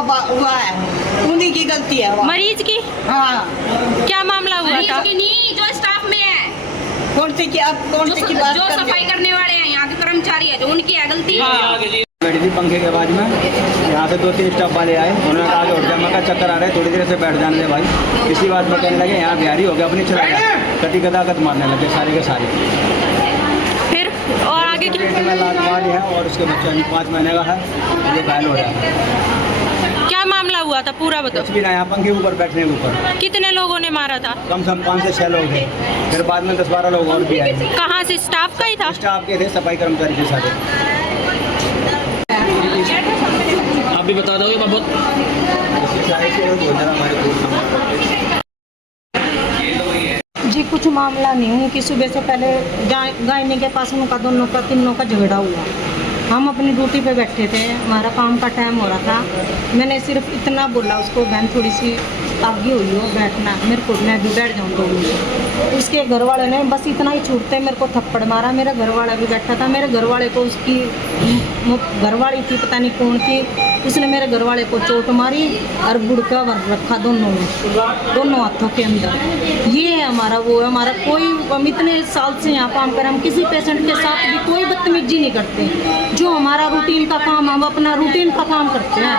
हुआ है, उन्हीं की गलती है वो। मरीज की? हाँ। क्या मामला हुआ मरीज था? की नहीं, जो स्टाफ में है, कौन सी की बात जो कर रहे सफाई हैं? करने वाले हैं, यहाँ के कर्मचारी है, जो उनकी है गलती। बैठी थी पंखे के आवाज में, यहाँ से 2-3 स्टाफ वाले आए, उन्होंने कहा कि उठ जा, मैं कहा चक्कर आ रहा है, थोड़ी देर से बैठ जाने दे भाई। इसी बात में कहने लगे यहाँ बिहारी हो गया, अपनी चला गया, कटी गदागत मारने लगे सारे के सारे। फिर और आगे की? पेट में लात मारी है और उसके बच्चा 5 महीने का है, ये घायल हो रहा है। क्या मामला हुआ था पूरा बताओ। कुछ भी ना, यहाँ पंखे के ऊपर बैठने के ऊपर कितने लोगों ने मारा था? कम से कम 5 से 6 लोग थे, फिर बाद में 10-12 लोग और भी आए थे। कहाँ से? स्टाफ का ही था? स्टाफ के थे, सफाई कर्मचारी के सारे। आप भी बता दोगे बहुत? जी कुछ मामला नहीं हुआ कि सुबह से पहले गायनी के पास उनका दोनों का तीनों का झगड़ा हुआ। हम अपनी ड्यूटी पे बैठे थे, हमारा काम का टाइम हो रहा था। मैंने सिर्फ इतना बोला उसको, बहन थोड़ी सी आगे हुई हो बैठना, मेरे को मैं भी बैठ जाऊँ 2 मिनट। उसके घर वाले ने बस इतना ही छूटते मेरे को थप्पड़ मारा। मेरा घर वाला भी बैठा था, मेरे घर वाले को उसकी घरवाली थी, पता नहीं कौन थी, उसने मेरे घर वाले को चोट मारी और बुड़का भर रखा दोनों हाथों के अंदर। ये है हमारा, वो है हमारा। कोई हम इतने साल से यहाँ काम कर, हम किसी पेशेंट के साथ भी कोई बदतमीजी नहीं करते। जो हमारा रूटीन का काम, हम अपना रूटीन का काम करते हैं।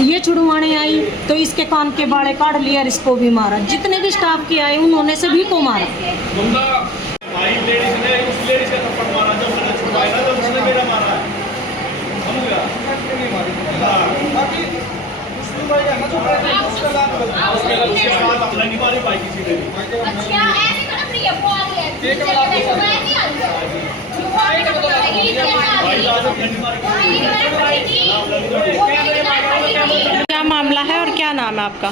ये छुड़वाने आई तो इसके कान के बाड़े काट लिया और इसको भी मारा। जितने भी स्टाफ के आए उन्होंने सभी को मारा। क्या मामला है और क्या नाम है आपका?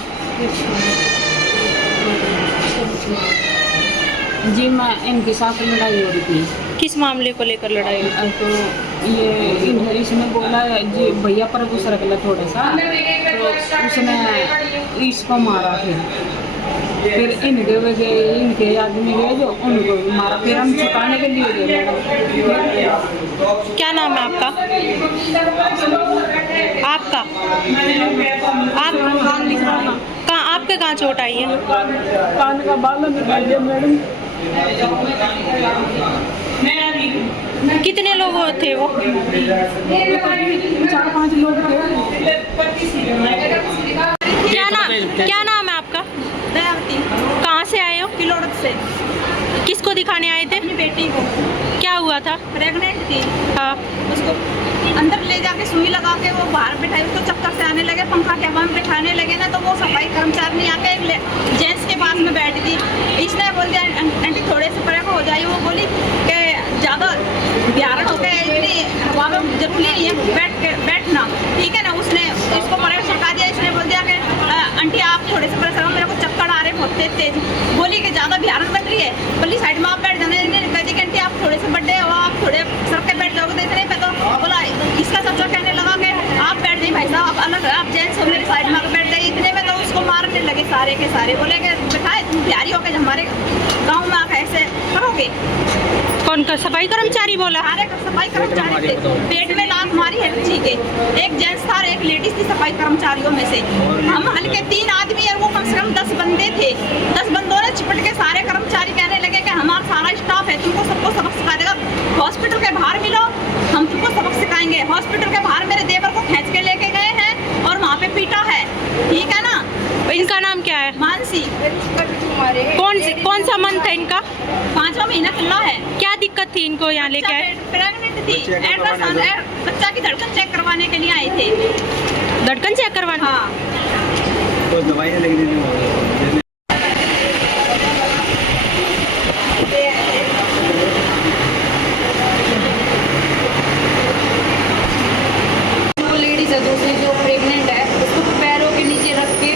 जी मैं इनके साथ लड़ाई हो रही थी। किस मामले को लेकर लड़ाई हुई? तो ये इसने बोला जी भैया पर गुस्सा गया थोड़ा सा, तो उसने इसको मारा। फिर इनके आदमी गए जो उनको मारा। फिर हम छुपाने के लिए गए। क्या नाम है आपका? आपका? आप कहाँ, आपके कहाँ चोट आई है? कान का बाल निकाल दिया मैडम। कितने लोग थे वो? 4-5 लोग थे। क्या नाम है आपका? दयावती। कहाँ से आए हो? किलोड़त से। किसको दिखाने आए थे? अपनी बेटी को, क्या हुआ था? प्रेग्नेंट थी। हाँ। उसको अंदर ले जाके सुई लगा के वो बाहर बिठाई, उसको चक्कर से आने लगे, पंखा के हवा में बिठाने लगे ना, तो वो सफाई कर्मचारी आके जेंट्स के पास में बैठ गई। इसने बोल दिया आंटी थोड़े से परे को हो जाइए। वो बोली कि ज़्यादा बिहारण हो गए, इतनी हवा में जरूरी नहीं है बैठना, ठीक है ना। उसने इसको परे सरका दिया। इसने बोल दिया कि आंटी आप थोड़े से परे सरो, मेरे को चक्कर आ रहे बहुत तेज। बोली कि ज़्यादा बिहारण बन रही है, बोली साइड में आप बैठ जाना। कह दी कि आंटी आप थोड़े से बड़े हो, आप थोड़े सर के बैठ जाओगे। तो इतने पे तो बोला, इसका सच्चा कहने लगा कि आप बैठ जाइए भाई साहब, आप अलग, आप जेंट्स हो मेरी साइड में आकर बैठ जाइए। इतने में तो उसको मारने लगे सारे के सारे। बोले कि बिठाए तुम बिहारी हो के हमारे गाँव में आकर ऐसे करोगे? कौन का सफाई कर्मचारी बोला? सारे सफाई कर्मचारी थे। पेट में लात मारी है बच्ची के। एक जेंट्स था और एक लेडीज थी सफाई कर्मचारियों में से। हम हल्के 3 आदमी और वो कम से कम 10 बंदे थे। 10 बंदों ने चिपट के सारे कर्मचारी कहने लगे कि हमारा सारा स्टाफ है, तुमको सबको सबक सिखा देगा। हॉस्पिटल के बाहर मिलो, हम तुमको सबक सिखाएंगे। हॉस्पिटल के बाहर मेरे देवर को खींच के लेके गए हैं और वहाँ पे पीटा है, ठीक है ना। इनका नाम क्या है? मानसी। कौन सा मंथ है इनका? 5वां महीना चल रहा है। क्या दिक्कत थी इनको यहाँ लेके आए? प्रेग्नेंट थी, अल्ट्रासाउंड बच्चा की धड़कन चेक करवाने के लिए आए थे। धड़कन चेक करवाने? हाँ। तो दवाइयाँ लिख दी। लेडीज है दूसरी जो प्रेग्नेंट है, उसको तो पैरों के नीचे रख के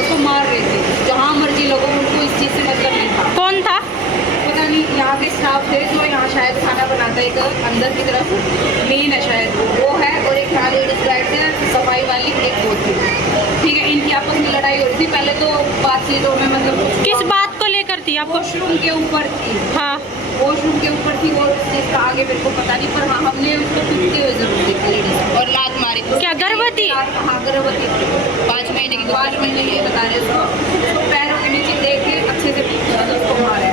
उसको मार रहे थे। जहाँ मर्जी लोगों, उनको इस चीज़ से मतलब नहीं था। कौन था? पता नहीं, यहाँ के स्टाफ थे जो यहाँ शायद खाना बनाता है। एक अंदर की तरफ मेन है शायद वो है, और एक यहाँ लेडीज बैठते हैं सफाई वाली, एक वो थी, ठीक है। इनकी आपस में लड़ाई हो रही थी। पहले तो बातचीतों में मतलब किस बात को लेकर थी आपको? वॉशरूम के ऊपर थी। हाँ, वॉशरूम के ऊपर थी और इसका आगे मेरे को पता नहीं, पर हाँ हमने उसको टूटते हुए जरूर देखा लेडीज, और लात मारी। क्या गर्भवती हाँ गर्भवती 5 महीने की 5 महीने की बता रहे उसको पैरों के नीचे देख के अच्छे से उसको मारा है